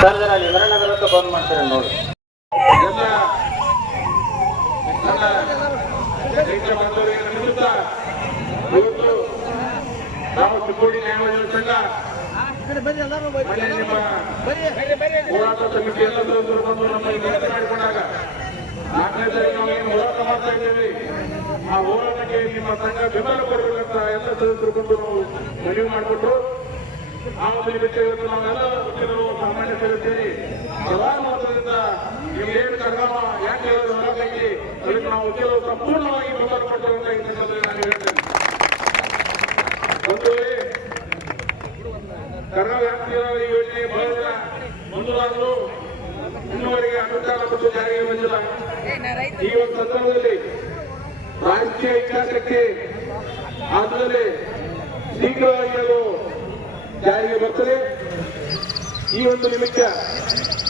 Sir ಜನ ವಿವರಣೆಗಳತ್ತ ಬಂದ್ ಮಾಡ್ತಾರೆ ನೋಡಿ. ನಾವು ಚಿಕ್ಕೋಡಿ ನ್ಯಾಯವಾದಿ ಸಂಘ ನಿಮ್ಮ ಹೋರಾಟ ಸಮಿತಿ ಎಲ್ಲರೂ ಬಂದು ನಮ್ಮಲ್ಲಿ ಕೆಲಸ ಮಾಡಿಕೊಂಡಾಗ 4ನೇ ತಾರೀಕು ನಾವು ಏನು ಹೋರಾಟ ಮಾಡ್ತಾ ಇದ್ದೇವೆ ಆ ಹೋರಾಟಕ್ಕೆ ನಿಮ್ಮ ಸಂಘ ಬೆಂಬಲ ಕೊಡಬೇಕಂತ ಎಲ್ಲ ಸದಸ್ಯರು ಬಂದು ನಾವು ಮನವಿ ಮಾಡಿಕೊಟ್ರು. ಆ ಒಂದು ನಿಮಿತ್ತ ಇವತ್ತು ನಾವೆಲ್ಲ ವಕೀಲರು ಸಾಮಾನ್ಯ ಸೇವೆ ಸೇರಿ ಹಲವಾರು ವರ್ಷದಿಂದ ಏನು ಕರ್ನಾಮ ಯಾಕೆ ಹೊರಗಾಗಿ ಅದಕ್ಕೆ ನಾವು ವಕೀಲರು ಸಂಪೂರ್ಣವಾಗಿ ಬೆಂಬಲ ಕೊಡ್ತೇವೆ ಅಂತ ಈ ಸಂದರ್ಭದಲ್ಲಿ ನಾನು ಹೇಳ್ತೇನೆ. ಒಂದು ವೇಳೆ ಕರ್ನಾಟಕ ವ್ಯಾಪ್ತಿಯ ಯೋಜನೆ ಬಹಳ ದಿನ ಮುಂದಾದರೂ ಇನ್ನುವರೆಗೆ ಅನುದಾನ ಮತ್ತು ಜಾರಿಗೆ ಬಂದಿಲ್ಲ. ಈ ಒಂದು ಸಂದರ್ಭದಲ್ಲಿ ರಾಜಕೀಯ ಇತಿಹಾಸಕ್ಕೆ ಆದ್ಮೇಲೆ ಶೀಘ್ರವಾಗಿ ಅದು ಜಾರಿಗೆ ಬರ್ತದೆ. ಈ ಒಂದು ನಿಮಿತ್ತ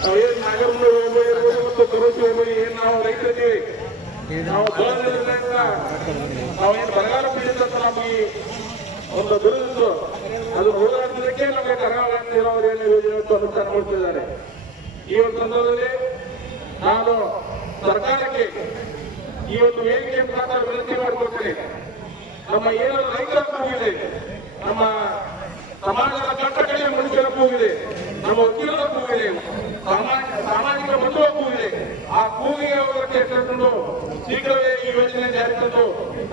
ನಾವೇನು ನಾಗರಮೂರು ಹೋಬಳಿ ಇರ್ಬೋದು ಮತ್ತು ಕರೋಸಿ ಹೋಬಳಿ ಏನು ನಾವು ರೈತರಿದ್ದೀವಿ, ನಾವು ಬಹಳ ದಿನದಿಂದ ನಾವೇನು ಬರಗಾಲ ಪೀಡಿತ ನಮಗೆ ಒಂದು ಬಿರುದಿದ್ರು ಅದು ಹೋರಾಟಕ್ಕೆ ನಮಗೆ ಕರ್ನಾಟಕ ನೀರಾವರಿ ಯೋಜನೆ ಅನುಷ್ಠಾನ ಮಾಡ್ತಿದ್ದಾರೆ. ಈ ಒಂದು ಸಂದರ್ಭದಲ್ಲಿ ನಾನು ಸರ್ಕಾರಕ್ಕೆ ಈ ಒಂದು ವೇದಿಕೆ ಮುಖಾಂತರ ವಿನಂತಿ ಮಾಡಿಕೊಳ್ತೇನೆ. ನಮ್ಮ ಏನು ರೈತರ ಕೂಗಿದೆ, ನಮ್ಮ ಸಮಾಜದ ಕಟ್ಟಕಡೆಯ ಮನುಷ್ಯರ ಕೂಗಿದೆ, ನಮ್ಮ ವಕೀಲರ ಕೂಗಿದೆ, ಸಾಮಾಜಿಕ ಬಂಧುವ ಕೂಗಿದೆ. ಆ ಕೂಗಿಗೆ ಅವರಿಗೆ ಸೇರಿಕೊಂಡು ಶೀಘ್ರವೇ ಈ ಯೋಜನೆ ಜಾರಿ ತಂದು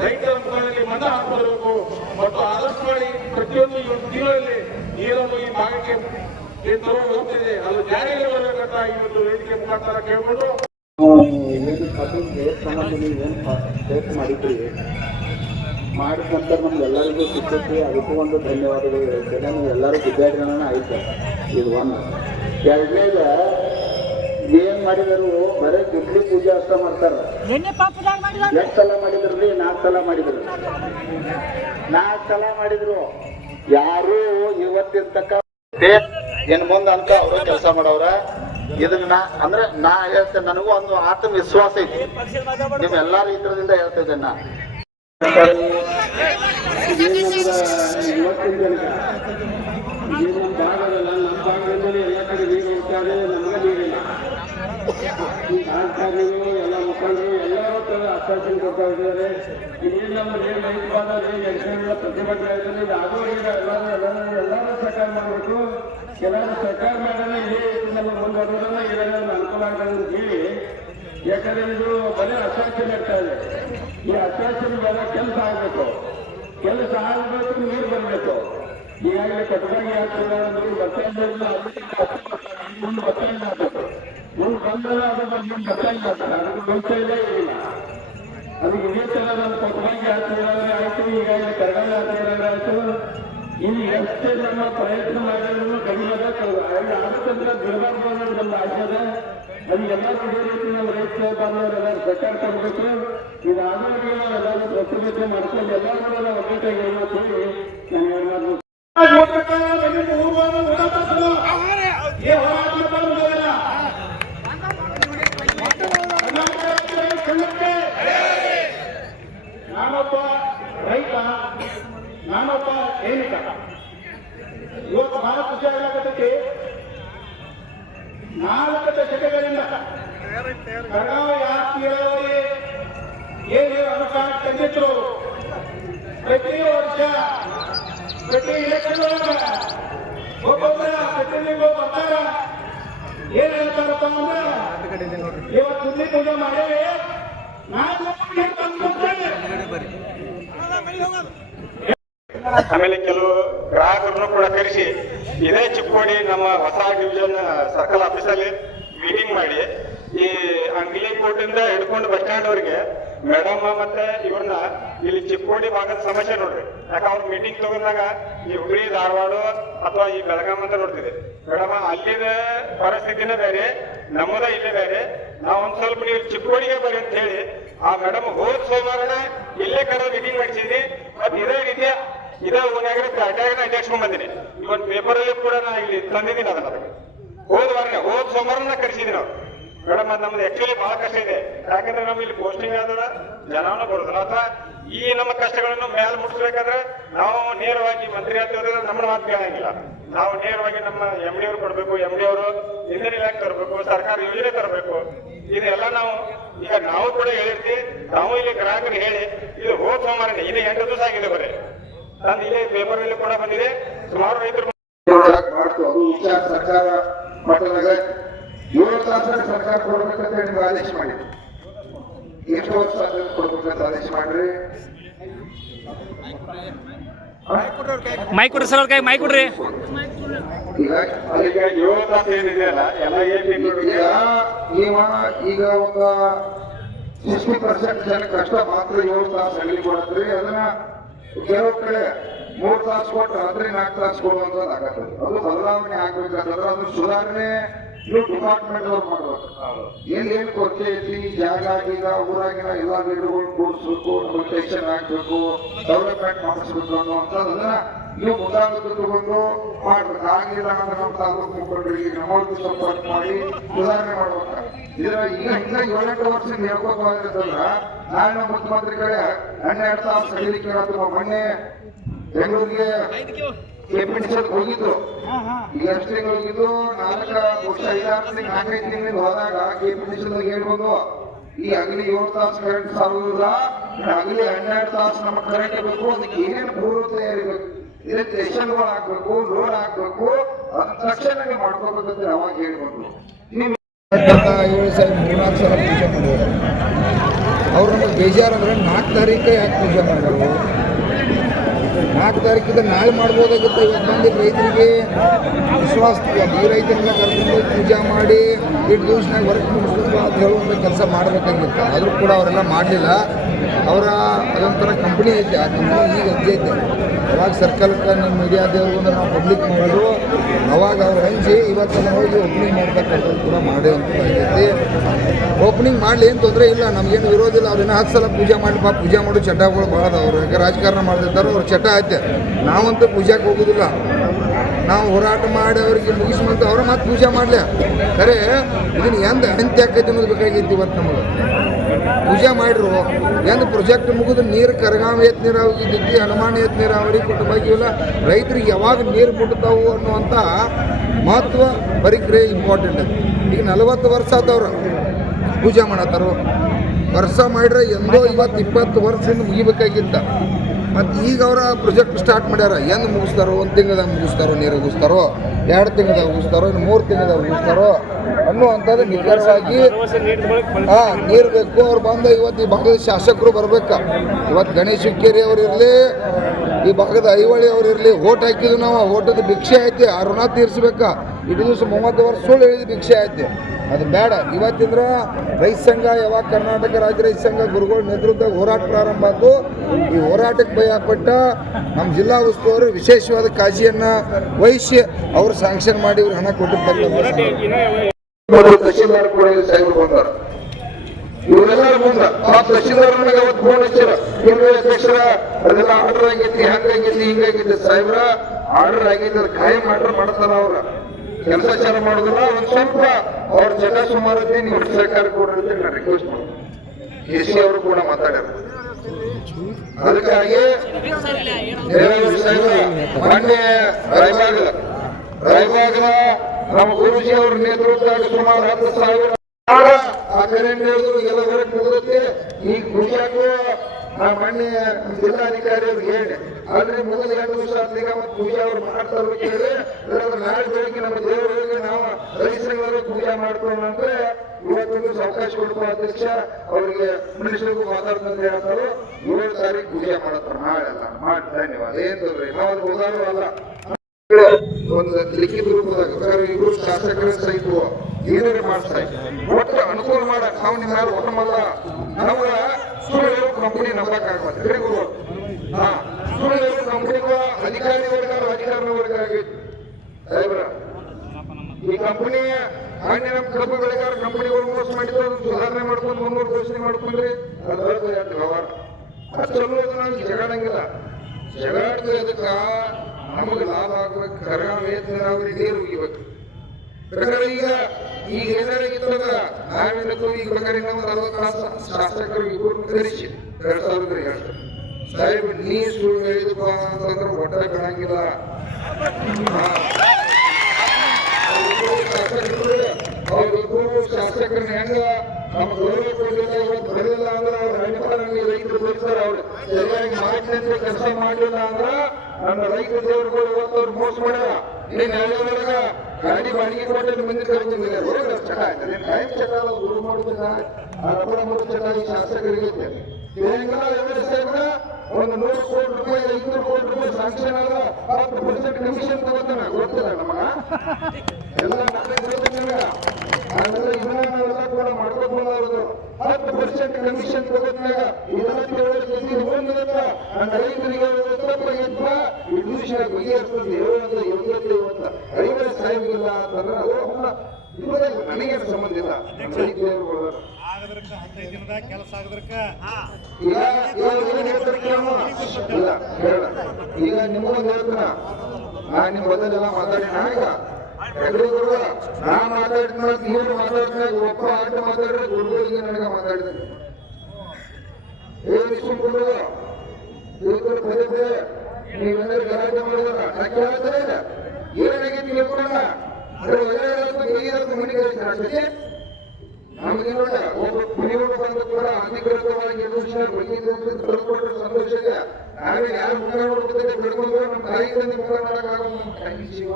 ರೈತರ ಮುಖಾಂತರ ಮತ ಹಾಕಬೇಕು ಮತ್ತು ಆದಷ್ಟು ಮಾಡಿ ಪ್ರತಿಯೊಂದು ಈ ಒಂದು ತಿಂಗಳಲ್ಲಿ ನೀರನ್ನು ಈ ಭಾಗಕ್ಕೆ ಏನು ಹೋಗ್ತಿದೆ ಅದು ಜಾರಿಗೆ ಬರಬೇಕಂತ ಈ ಒಂದು ವೇದಿಕೆ ಮುಖಾಂತರ ಕೇಳಿಕೊಂಡು ಪ್ರಯತ್ನ ಮಾಡಿದ್ರಿ. ಮಾಡಿದ ನಂತರ ನಮ್ಗೆಲ್ಲರಿಗೂ ಸಿಕ್ಕೈತಿ, ಅದಕ್ಕೂ ಒಂದು ಧನ್ಯವಾದಗಳು ಹೇಳ್ತೇನೆ. ನೀವು ಎಲ್ಲರೂ ವಿದ್ಯಾರ್ಥಿಗಳನ್ನ ಆಯ್ತು. ಇದು ಒಂದು. ಎರಡನೇದ ಏನ್ ಮಾಡಿದರು, ಬರೀ ಗುಡ್ಲಿ ಪೂಜೆ ಅಷ್ಟ ಮಾಡ್ತಾರ. ಎಷ್ಟು ಸಲ ಮಾಡಿದ್ರಿ? 4 ಸಲ ಮಾಡಿದ್ರು. 4 ಸಲ ಮಾಡಿದ್ರು. ಯಾರು ಇವತ್ತಿನ ತಕ್ಕ ಏನ್ ಮುಂದೆ ಅಂತ ಅವರು ಕೆಲಸ ಮಾಡವ್ರ. ಇದನ್ನ ಅಂದ್ರೆ ನಾ ಹೇಳ್ತೇನೆ, ನನಗೂ ಒಂದು ಆತ್ಮವಿಶ್ವಾಸ ಐತಿ. ನಿಮ್ಮೆಲ್ಲರೂ ಇದರಿಂದ ಹೇಳ್ತಿದ್ದೇನೆ ನಾ. ಇವತ್ತಿನ ಜನಕ ಏನು ನಮ್ಮ ಭಾಗದಲ್ಲ, ನಮ್ಮ ಭಾಗದಲ್ಲಿ ಎಲ್ಲ ಕಡೆ ನೀರು ಹೋಗ್ತಾರೆ, ನಮಗೆ ನೀರಿಲ್ಲ. ರಾಜಕಾರಣಿಗಳು ಎಲ್ಲ ಮುಖಂಡರು ಎಲ್ಲರೂ ತರ ಆಶ್ವಾಸನೆ ಕೊಡ್ತಾ ಇದ್ದಾರೆ. ಇಲ್ಲಿ ನಮ್ಮ ರೈತವಾದ ಪ್ರತಿಭಟನೆ ಆಗೋರಿಗೆ ಎಲ್ಲರೂ ಸರ್ಕಾರ ಮಾಡಬೇಕು. ಕೆಲವರು ಸರ್ಕಾರ ಮಾಡೋಣ, ಇದೇ ನಮ್ಮ ಮುಂದುವರೋದನ್ನ ಇದೆಲ್ಲ ಅನುಕೂಲ ಆಗ್ತದೆ ಅಂತ ಹೇಳಿ, ಯಾಕಂದ್ರೆ ಇದು ಬರೀ ಆಶ್ವಾಸನೆ ಇರ್ತಾ ಇದೆ. ಈ ಆಶ್ವಾಸನೆ ಬೇಡ, ಕೆಲಸ ಆಗಬೇಕು. ಕೆಲಸ ಆಗಬೇಕು, ನೀರು ಬರಬೇಕು. ಈಗಾಗಲೇ ಕಟ್ಟಡಾಗಿ ಯಾತ್ರೆ ನೀರು ಬರ್ತಾ ಇಲ್ಲ, ಮುಂದೆ ಬರ್ತಾ ಇಲ್ಲ ಆಗಬೇಕು. ಮುಂದೆ ಬಂದಲ್ಲ ಅದರ ಮುಂದೆ ಬರ್ತಾ ಇಲ್ಲ ಆಗ್ತಾರೆ, ಅದಕ್ಕೆ ಬರ್ತಾ ಇಲ್ಲ ಏನಿಲ್ಲ. ಅದಕ್ಕೆ ಇದೇ ತರ ನಮ್ಮ ಕಟ್ಟಡಾಗಿ ಯಾತ್ರೆ ಆಯ್ತು, ಈಗಾಗಲೇ ಕರಗಾಲ ಯಾತ್ರೆ ಆಯ್ತು. ಇಲ್ಲಿ ಎಷ್ಟೇ ನಮ್ಮ ಪ್ರಯತ್ನ ಮಾಡಿದ್ರು ಕಡಿಮೆ ಆಗುತ್ತಂದ್ರೆ ಬಿಡಬಾರ್ದು ಅನ್ನೋದು ನಮ್ಮ ಆಶಯದ. ಅದು ಎಲ್ಲರೂ ಇದೇ ರೀತಿ ನಮ್ಮ ರೈತ ಬಾಂಧವರೆಲ್ಲರೂ ಸರ್ಕಾರ ಕೊಡಬೇಕು. ಇದಾದವರಿಗೆ ನಾವೆಲ್ಲರೂ ಪ್ರತಿಭಟನೆ ಮಾಡ್ಕೊಂಡು ಎಲ್ಲರೂ ಒಗ್ಗಟ್ಟಾಗಿ ಹೇಳಿ ನಾನು ನಾನೊಬ್ಬ ರೈತ, ನಾನೊಬ್ಬ ಸೈನಿಕ. ಇವತ್ತು ಬಹಳ ಖುಷಿ ಆಗತಕ್ಕೆ 4 ದಶಕಗಳಿಂದ ಬೆಳಗಾವಿ ಯಾತ್ರಿಗಳಲ್ಲಿ ಏನು ಅನುಷ್ಠಾನ ತಂದಿದ್ರು. ಪ್ರತಿ ವರ್ಷ ಪ್ರತಿ ಇಲೆಕ್ಷನ್ ಒಬ್ಬೊಬ್ಬರ ಪ್ರತಿನಿಧಿಗಳು ಬರ್ತಾರ. ಏನ್ ಹೇಳ್ತಾರಪ್ಪ ಅಂದ್ರೆ, ಇವತ್ತು ಸುದ್ದಿ ಪೂಜೆ ಮಾಡೇವೆ, ಆಮೇಲೆ ಕೆಲವು ಗ್ರಾಹಕರನ್ನು ಕೂಡ ಕರೆಸಿ ಇದೇ ಚಿಕ್ಕೋಡಿ ನಮ್ಮ ಹೊಸ ಡಿವಿಷನ್ ಸರ್ಕಲ್ ಆಫೀಸಲ್ಲಿ ಮೀಟಿಂಗ್ ಮಾಡಿ ಈ ಅಂಗ್ಲಿ ಕೋರ್ಟಿಂದ ಹಿಡ್ಕೊಂಡು ಬಸ್ ಸ್ಟ್ಯಾಂಡ್ ಅವರಿಗೆ ಮೇಡಮ್ ಮತ್ತೆ ಇವ್ರನ್ನ ಇಲ್ಲಿ ಚಿಕ್ಕೋಡಿ ಭಾಗದ ಸಮಸ್ಯೆ ನೋಡ್ರಿ. ಯಾಕೆ ಅವ್ರ ಮೀಟಿಂಗ್ ತಗೊಂಡಾಗ ಈ ಹುಬ್ಳಿ ಧಾರವಾಡ ಅಥವಾ ಈ ಬೆಳಗಾಂ ಅಂತ ನೋಡ್ತಿದೆ. ಮೇಡಮ್ ಅಲ್ಲಿದ ಪರಿಸ್ಥಿತಿನೇ ಬೇರೆ, ನಮ್ಮದ ಇಲ್ಲೇ ಬೇರೆ. ನಾವು ಒಂದ್ ಸ್ವಲ್ಪ ನೀವು ಚಿಕ್ಕೋಡಿಗೆ ಬರ್ರಿ ಅಂತ ಹೇಳಿ ಆ ಮೇಡಮ್ ಹೋದ್ ಸೋಮವಾರನ ಇಲ್ಲೇ ಕರೆದು ಮೀಟಿಂಗ್ ಮಾಡಿಸಿದ್ವಿ. ಮತ್ತೆ ಇದೇ ರೀತಿಯ ಇದೇ ಓನ್ಯಾಗ್ರೆ ಅಟ್ಯಾಗ್ನ ಅಧ್ಯಕ್ಷ ಬಂದಿನಿ. ಇವತ್ತು ಪೇಪರ್ ಅಲ್ಲಿ ಕೂಡ ನಾ ಇಲ್ಲಿ ತಂದಿದ್ದೀನಿ. ಅದನ್ನ ಹೋದ್ ಸೋಮವಾರನ ಕರೆಸಿದ್ವಿ ನಾವು. ಮೇಡಮ್ ಅದು ನಮ್ದು ಆಕ್ಚುಲಿ ಬಹಳ ಕಷ್ಟ ಇದೆ. ಯಾಕಂದ್ರೆ ನಮ್ಗೆ ಇಲ್ಲಿ ಪೋಸ್ಟಿಂಗ್ ಆದ್ರೆ ಜನಾನು ಬರೋದಿಲ್ಲ, ಅಥವಾ ಈ ನಮ್ಮ ಕಷ್ಟಗಳನ್ನು ಮೇಲೆ ಮುಟ್ಟಿಸ್ಬೇಕಾದ್ರೆ ನಾವು ನೇರವಾಗಿ ಮಂತ್ರಿ ಆಗ್ತಿದ್ರೆ ನಮ್ಮ ಮಾತು ಕೇಳಂಗಿಲ್ಲ. ನಾವು ನೇರವಾಗಿ ನಮ್ಮ MD ಅವರು ಕೊಡಬೇಕು, MD ಅವರು ಇಂಧನ ಇಲಾಖೆ ತರಬೇಕು, ಸರ್ಕಾರ ಯೋಜನೆ ತರಬೇಕು. ಇದೆಲ್ಲ ನಾವು ಕೂಡ ಹೇಳಿರ್ತೀವಿ. ನಾವು ಇಲ್ಲಿ ಗ್ರಾಹಕರಿಗೆ ಹೇಳಿ ಇದು ಹೋದ ಸೋಮವಾರ ಇಲ್ಲಿ 8 ದಿವಸ ಆಗಿದೆ ಬರೀ ನಾನು ಇಲ್ಲಿ ಪೇಪರ್ ಅಲ್ಲಿ ಕೂಡ ಬಂದಿದೆ. ಸುಮಾರು ರೈತರು ಅದು ವಿಚಾರ ಸರ್ಕಾರ ಮಟ್ಟದಾಗ 7 ತಾಸು ಸರ್ಕಾರ ಕೊಡ್ಬೇಕಂತ ಹೇಳಿ ಆದೇಶ ಮಾಡಿ ಎಷ್ಟು ವರ್ಷ ಕೊಡ್ಬೇಕಂತ ಆದೇಶ ಮಾಡ್ರಿ. ಮೈಕ್ ಕೊಡ್ರಿ ಸರ್, ಕೈ ಮೈಕ್ ಕೊಡ್ರಿ. ಈಗ 7 ತಾಸು ಏನಿದೆಯಲ್ಲ ಎಲ್ಲ ಈಗ ಒಂದು 60% ಜನಕ್ಕೆ ಕಷ್ಟ ಮಾತ್ರ 7 ತಾಸು ಅಗಲಿ ಕೊಡತ್ರಿ. ಅದನ್ನ ಕೆಲವು ಕಡೆ 3 ತಾಸು ಕೊಟ್ಟು ರಾತ್ರಿ 4 ತಾಸು ಕೊಡುವಂತದ್ದು ಆಗತ್ತೆ. ಅದು ಬದಲಾವಣೆ ಆಗ್ಬೇಕಾದ್ರೆ ಅದು ಸುಧಾರಣೆ ಡಿಪಾರ್ಟ್ಮೆಂಟ್ ಅವ್ರು ಮಾಡ್ಬೇಕು. ಏನ್ ಕೊರತೆ ಐತಿ, ಜಾಗ ಈಗ ಊರಾಗಿನ ಎಲ್ಲಾ ನೀರುಗಳು ಕೂಡಿಸ್ಬೇಕು, ಪ್ರೊಟೆಕ್ಷನ್ ಹಾಕ್ಬೇಕು, ಡೆವಲಪ್ಮೆಂಟ್ ಮಾಡಿಸ್ಬೇಕು ಅನ್ನುವಂಥದ್ದನ್ನ ನೀವು ಮುಂದಾಗೋದು ತಗೊಂಡು ಮಾಡ್ಬೇಕು. ಆಗಿಲ್ಲ ಅಂದ್ರೆ ನಮ್ಮ ತಾಲೂಕು ಮುಖಂಡರಿಗೆ ನಮ್ಮವ್ರಿಗೆ ಸಂಪರ್ಕ ಮಾಡಿ ಸುಧಾರಣೆ ಮಾಡ್ಬೇಕು. ಇದ್ರ ಈಗ 7-8 ವರ್ಷ ಹೇಳ್ಕೊತ ಹೋಗಿರ್ತಂದ್ರ ನಾಳೆ ನಮ್ಮ ಮುಖ್ಯಮಂತ್ರಿ ಕಡೆ 12 ತಾಸು ಕಡಿಲಿಕ್ಕೆ ಮೊನ್ನೆ ಬೆಂಗಳೂರಿಗೆ ಕೆಪಿಟಿಷನ್ ಹೋಗಿದ್ದು. ಈಗ ಎಷ್ಟು ತಿಂಗಳು ಹೋಗಿದ್ದು, 4-5 ತಿಂಗಳು ಹೋದಾಗ ಕೆಪಿಟಿಷನ್ ಹೇಳ್ಬೋದು ಈ ಅಗಲಿ 7 ತಾಸು ಕರೆಂಟ್ ಸಾಲುದಿಲ್ಲ, ಅಗಲಿ 12 ತಾಸು ನಮ್ಮ ಕರೆಂಟ್ ಬೇಕು. ಅದಕ್ಕೆ ಏನೇನು ಪೂರ್ವ ತಯಾರಿ ಬೇಕು, ಇದಕ್ಕೆ ಸ್ಟೇಷನ್ಗಳು ಹಾಕ್ಬೇಕು, ರೋಡ್ ಹಾಕ್ಬೇಕು, ಅದನ್ನ ತಕ್ಷಣ ಮಾಡ್ಕೋಬೇಕಂತ ಅವಾಗ ಹೇಳ್ಬೋದು. ನೀವು 7 ಸಲ 3-4 ಸಲ ಪೂಜೆ ಮಾಡಿದ್ರು. ಅವ್ರು ನಮಗೆ ಬೇಜಾರಂದ್ರೆ 4 ತಾರೀಕು ಯಾಕೆ ಪೂಜೆ ಮಾಡಿದ್ರು? 4 ತಾರೀಕಿಂದ ನಾಳೆ ಮಾಡ್ಬೋದಾಗಿತ್ತು. ಇವತ್ತು ಬಂದು ರೈತರಿಗೆ ವಿಶ್ವಾಸ ಈ ರೈತರನ್ನ ಕರ್ಕೊಂಡು ಪೂಜೆ ಮಾಡಿ 2 ದಿವಸನಾಗ ವರ್ಕ್ ಮುಗಿಸ್ಬೇಕು ಅಂತ ಹೇಳುವಂಥ ಕೆಲಸ ಮಾಡಬೇಕಾಗಿತ್ತು. ಆದರೂ ಕೂಡ ಅವರೆಲ್ಲ ಮಾಡಲಿಲ್ಲ. ಅವರ ಅದೊಂಥರ ಕಂಪ್ನಿ ಐತೆ, ಆ ಕಂಪ್ನಿ ಈಗ ಹೆಜ್ಜೆ ಐತೆ. ಅವಾಗ ಸರ್ಕಲ್ಗೆ ನಮ್ಮ ಮೀಡಿಯಾದವ್ರಿಗೂ ನಾವು ಪಬ್ಲಿಕ್ ಮಾಡಿದ್ರು. ಅವಾಗ ಅವ್ರು ಹಂಚಿ ಇವತ್ತು ಹೋಗಿ ಓಪನಿಂಗ್ ಮಾಡ್ತಕ್ಕಂಥದ್ದು ಕೂಡ ಮಾಡೈತಿ. ಓಪನಿಂಗ್ ಮಾಡಲಿ ಏನು ತೊಂದರೆ ಇಲ್ಲ, ನಮಗೇನು ವಿರೋಧ ಇಲ್ಲ. ಅವ್ರು ಇನ್ನೂ 10 ಸಲ ಪೂಜೆ ಮಾಡಲಿಪ್ಪ, ಪೂಜೆ ಮಾಡೋ ಚಟಗಳು ಭಾಳ ಅವ್ರು ಯಾಕೆ ರಾಜಕಾರಣ ಮಾಡ್ತಿರ್ತಾರೋ ಅವ್ರ ಚಟ ಐತೆ. ನಾವಂತೂ ಪೂಜೆಗೆ ಹೋಗೋದಿಲ್ಲ. ನಾವು ಹೋರಾಟ ಮಾಡಿ ಅವ್ರಿಗೆ ಮುಗಿಸ್ಮಂತ ಅವ್ರ ಮತ್ತೆ ಪೂಜೆ ಮಾಡಲಿ. ಖರೆ ಇದನ್ನು ಎಂದ ಅಂತ್ಯ ಆಕೈತಿ ಅನ್ನೋದು ಬೇಕಾಗಿತ್ತು. ಇವತ್ತು ನಮಗೆ ಪೂಜೆ ಮಾಡಿರು ಎಂದು ಪ್ರಾಜೆಕ್ಟ್ ಮುಗಿದು ನೀರು ಕರಗಾಮ ಏತ್ ನೀರಾವರಿ, ಹನುಮಾನ ಏತ್ ನೀರಾವರಿ ಕುಟುಂಬಕ್ಕಿಲ್ಲ ರೈತರಿಗೆ ಯಾವಾಗ ನೀರು ಮುಟ್ತಾವು ಅನ್ನುವಂಥ ಮಹತ್ವ ಪರಿಕ್ರಿಯೆ ಇಂಪಾರ್ಟೆಂಟ್. ಈಗ 40 ವರ್ಷ ಆದವ್ರು ಪೂಜೆ ಮಾಡತ್ತಾರೋ, ವರ್ಷ ಮಾಡಿದ್ರೆ ಎಂದೋ 20 ವರ್ಷದಿಂದ ಮುಗಿಬೇಕಾಗಿತ್ತ. ಮತ್ತು ಈಗ ಅವರ ಪ್ರಾಜೆಕ್ಟ್ ಸ್ಟಾರ್ಟ್ ಮಾಡ್ಯಾರ. ಎಂದು ಮುಗಿಸ್ತಾರೋ, 1 ತಿಂಗಳದಾಗ ಮುಗಿಸ್ತಾರೋ, ನೀರು ಮುಗಿಸ್ತಾರೋ, 2 ತಿಂಗಳದಾಗ ಮುಗಿಸ್ತಾರೋ, ಇನ್ನು 3 ತಿಂಗಳದಾಗ ಮುಗಿಸ್ತಾರೋ ಅನ್ನುವಂಥದ್ದು ನಿಖರವಾಗಿ ನೀರು ಬೇಕು. ಅವ್ರು ಬಂದ ಇವತ್ತು ಈ ಭಾಗದ ಶಾಸಕರು ಬರ್ಬೇಕು. ಇವತ್ತು ಗಣೇಶ್ ಹುಕ್ಕೇರಿ ಅವ್ರು ಇರಲಿ, ಈ ಭಾಗದ ಐವಳಿ ಅವ್ರು ಇರಲಿ, ಓಟ್ ಹಾಕಿದ್ದು ನಾವು, ಓಟದ ಭಿಕ್ಷೆ ಐತೆ, ಆ ಋಣ ತೀರಿಸ್ಬೇಕಾ. ಇಡೀ ದಿವಸ 30 ವರ್ಷ ಸುಳ್ಳು ಹೇಳಿದ ಭಿಕ್ಷೆ ಐತೆ, ಅದು ಬೇಡ. ಇವತ್ತಿಂದ್ರ ರೈತ ಸಂಘ ಯಾವಾಗ ಕರ್ನಾಟಕ ರಾಜ್ಯ ರೈತ ಸಂಘ ಗುರುಗಳ ನೇತೃತ್ವದಾಗ ಹೋರಾಟ ಪ್ರಾರಂಭ ಆಯಿತು. ಈ ಹೋರಾಟಕ್ಕೆ ಭಯಪಟ್ಟ ನಮ್ಮ ಜಿಲ್ಲಾ ಉಸ್ತುವಾರಿ ವಿಶೇಷವಾದ ಕಾಳಜಿಯನ್ನು ವಹಿಸಿ ಅವರು ಸ್ಯಾಂಕ್ಷನ್ ಮಾಡಿ ಇವ್ರು ಹಣ ಕೊಟ್ಟಿರ್ತಕ್ಕಂಥ ತಹಶೀಲ್ದಾರ್ ಕೂಡ ಸಾಹೇಬರು ಬಂದಾರ. ಇವರೆಲ್ಲರ ಮುಂದೆ ತಹಶೀಲ್ದಾರ್ ನನಗೆ ಅವತ್ತು ಫೋನ್ ಹಚ್ಚಾರ, ಅಧ್ಯಕ್ಷರ ಅದೆಲ್ಲ ಆರ್ಡರ್ ಆಗೈತಿ, ಹಂಗಾಗೈತಿ, ಹಿಂಗಾಗೈತಿ. ಸಾಹೇಬ್ರ ಆರ್ಡರ್ ಆಗೈತಿ, ಅದು ಖಾಯಂ ಆರ್ಡರ್ ಮಾಡ್ತಾರ. ಅವ್ರ ಕೆಲಸ ಚಾಲ ಮಾಡೋದಿಲ್ಲ. ಒಂದ್ ಸ್ವಲ್ಪ ಅವ್ರ ಜನ ಸುಮಾರತೆ ನೀವು ಸಹಕಾರ ಕೊಡ್ರಿ ಅಂತ ನಾನು ರಿಕ್ವೆಸ್ಟ್ ಮಾಡ್ತೀನಿ. KC ಅವರು ಕೂಡ ಮಾತಾಡ್ಯಾರ. ಅದಕ್ಕಾಗಿ ಮೊನ್ನೆ ರಾಯಬಾಗದ ನಮ್ಮ ಗುರುಜಿ ಅವ್ರ ನೇತೃತ್ವದಾಗ ಸುಮಾರು 10,000 ಆ ಕರೆಂಟ್ ಹೇಳಿದ್ರು ಎಲ್ಲ ಹೊರಗೆ ಮುಗಿದತ್ತೆ. ಈಗ ಖುಷಿಯಾಗೂ ನಾ ಮೊನ್ನೆ ಜಿಲ್ಲಾಧಿಕಾರಿ ಅವ್ರಿಗೆ ಹೇಳಿ, ಆದ್ರೆ ಮೊದಲು 2 ದಿವಸ ಆದ್ಲೀಗ ಮತ್ತೆ ಪೂಜೆ ಅವ್ರು ಮಾಡ್ತಾ ಇರ್ಬೇಕು ಹೇಳಿ, ನಾಳೆ ಬೆಳಿಗ್ಗೆ ನಮ್ಮ ದೇವರಿಗೆ ನಾವು ರೈತರಿಗೆ ಪೂಜೆ ಮಾಡ್ಕೊಂಡು ಅಂದ್ರೆ ಇವತ್ತೊಂದು ಅವಕಾಶ ಕೊಡ್ಕೋ ಅಧ್ಯಕ್ಷ ಅವರಿಗೆ ಮಿನಿಸ್ಟರ್ಗೂ ಮಾತಾಡ್ತಂತ ಹೇಳ್ತಾರೆ. 7 ತಾರೀಕು ಪೂಜೆ ಮಾಡತ್ತಾರ. ನಾಳೆ ಅಲ್ಲ ಮಾಡಿ ಧನ್ಯವಾದ. ಏನ್ ತೊಂದ್ರೆ ನಾವು ಹೋದಾರು ಅಲ್ಲ, ಒಂದು ಲಿಖಿತ ರೂಪದಾಗ ಇಬ್ರು ಶಾಸಕರ ಸಹಿತ ಏನಾರು ಮಾಡ್ತಾ ಒಟ್ಟು ಅನುಕೂಲ ಮಾಡಕ್ ನಾವು ನಿಮ್ಮ ಒಟ್ಟಮಲ್ಲ. ನಾವು ಸುಳ್ಳು ಕಂಪನಿ ನಂಬಕ್ ಆಗ್ಬಾರ್ದು. ಸುಳ್ಳು ಕಂಪನಿಗಳ ಅಧಿಕಾರಿ ವರ್ಗ ರಾಜಕಾರಣ ವರ್ಗ ಆಗೈತಿ. ಸಾಹೇಬ್ರ ಈ ಕಂಪನಿ ಮಾನ್ಯ ನಮ್ಮ ಕಡಪ ಬೆಳೆಗಾರ ಕಂಪನಿಗಳು ಮೋಸ ಮಾಡಿದ್ರು, ಅದನ್ನು ಸುಧಾರಣೆ ಮಾಡ್ಕೊಂಡು 300 ಘೋಷಣೆ ಮಾಡ್ಕೊಂಡ್ರಿ, ಅದು ವ್ಯವಹಾರ ಅಷ್ಟಲ್ಲೂ ನಾನು ಜಗಳಂಗಿಲ್ಲ. ಜಗಾಡ್ತೀವಿ ಅದಕ್ಕ ನಮಗೆ ಲಾಭ ಆಗ್ಬೇಕು. ಕರಗಾಮ ನೀರಾವರಿ ನೀರು ಉಗಿಬೇಕು. ಬೇಕಾದ್ರೆ ಈಗ ಏನಾಗಿತ್ತಂದ್ರ ನಾವೇನಕ್ಕೂ ಈಗ ಬೇಕಾದ್ರೆ ನಾವು 40 ತಾಸು ಶಾಸಕರು ಇಬ್ಬರು ಕರೆಸಿ 2000 ಹೇಳ್ತಾರೆ. ಸಾಹೇಬ್ ನೀ ಸುಳ್ಳು ಹೇಳಿದಪ್ಪ ಅಂತಂದ್ರೆ ಒಟ್ಟ ಕಾಣಂಗಿಲ್ಲ. ನಮ್ಮ ಗೌರವ ಕೊಡಲಿಲ್ಲ, ಇವತ್ತು ಬರಲಿಲ್ಲ ಅಂದ್ರೆ ಅವ್ರು ಹಣಿಪಾರನ್ನು ರೈತರು ತೋರಿಸ್ತಾರೆ. ಅವ್ರು ಸರಿಯಾಗಿ ಮಾಡಿದಂತೆ ಕೆಲಸ ಮಾಡಲಿಲ್ಲ ಅಂದ್ರ ನನ್ನ ರೈತ ದೇವರುಗಳು ಇವತ್ತು ಅವ್ರು ಮೋಸ ಮಾಡ್ಯಾರ. ನೀನ್ ಹೇಳಿದಾಗ ಗಾಡಿ ಬಾಡಿಗೆ ಕೊಟ್ಟು ಮಂದಿ ಕರ್ಕೊಂಡಿಲ್ಲ, ಹೋಗಿ ಚಟ ಆಯ್ತು. ನೀನ್ ಟೈಮ್ ಚಟ ಗುರು ಮಾಡುದಿಲ್ಲ, ಆ ರಬ್ಬರ ಮೂರು ಚಟ ಈ ಶಾಸಕರಿಗೆ ಒಂದು 100 ಕೋಟಿ ರೂಪಾಯಿ 500 ಕೋಟಿ ರೂಪಾಯಿ ಸಾಂಕ್ಷನ್ ಆದ್ರೆ 10% ಕಮಿಷನ್ ತಗೋತಾನ. ಗೊತ್ತಿಲ್ಲ ನಮಗ, ಎಲ್ಲ ನಿಮಗ. ಆಮೇಲೆ ಇದನ್ನ ನಾವೆಲ್ಲ ಕೂಡ ಮಾಡ್ಕೊಂಡು ಬಂದವರು 10% ಕಮಿಷನ್ ತಗೋದ್ನಾಗ ಇದೆಲ್ಲ ತಿಳುವಳಿಕೆ ಹೋಗಿಲ್ಲ. ನನ್ನ ರೈತರಿಗೆ ಈ ವಿಷಯ ಬಗೆಹರಿಸ್ತದೆ. ಹೇಳೋದು ಯೋಗ್ಯತೆ ಇವತ್ತು ರೈತರ ಸಾಹಿಬಿಲ್ಲ ಅಂತಂದ್ರೆ ಅದು ನನಗೆ ಸಂಬಂಧ ಇಲ್ಲ. ಈಗ ನಿಮಗೊಂದು ಹೇಳ್ತೀನ, ನಾನು ನಿಮ್ ಬದಲೆಲ್ಲ ಮಾತಾಡಿನ. ಈಗ ನಾ ಮಾತಾಡಿದ ನೀವು ಮಾತಾಡಿದಾಗ ಒಬ್ಬ ಆಟ ಮಾತಾಡಿದ್ರೆ ಗುರುಗಳಿಗೆ ನನಗ ಮಾತಾಡಿದೆ ಪದೇ ನೀವೆಂದ್ರೆ ಗಲಾಟೆ ಮಾಡಿದ್ರ ನಾ ಕೇಳ್ತಾರೆ ಏನಾಗೈತಿ ಹೇಳ್ಕೊಡಲ್ಲ. ಮನೆಗೆ ನಮಗೆ ನೋಡ ಒಬ್ಬ ಮನೆಯೊಳಗೆ ಬಂದ ಕೂಡ ಅಧಿಕೃತವಾಗಿ ಬರ್ಕೊಟ್ರೆ ಸಂತೋಷ ಇದೆ. ನಾವೇ ಯಾರು ಮುಖ ನೋಡ್ಬೇಕಂತ ಬಿಡ್ಕೊಂಡು ನಮ್ಮ ತಾಯಿ ತಂದೆ ಮುಖ ನೋಡಕ್ಕಾಗೋ ನಮ್ಮ ತಾಯಿ ಜೀವ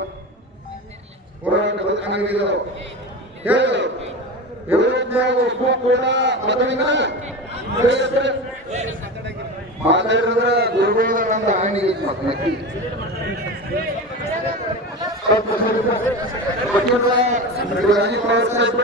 ಹೋರಾಟ ಬದಲಾಗಿದ್ದಾವೆ. ಒಬ್ಬ ಕೂಡ ಮಾತಾಡಿದ್ರೆ ದುರ್ಬಲ ನಂದು ಆಣಿಗೆ ಮಕ್ಕಳಕ್ಕಿ ರಾಜೀವ್ ಪವರ್ ಸಾಹೇಬ್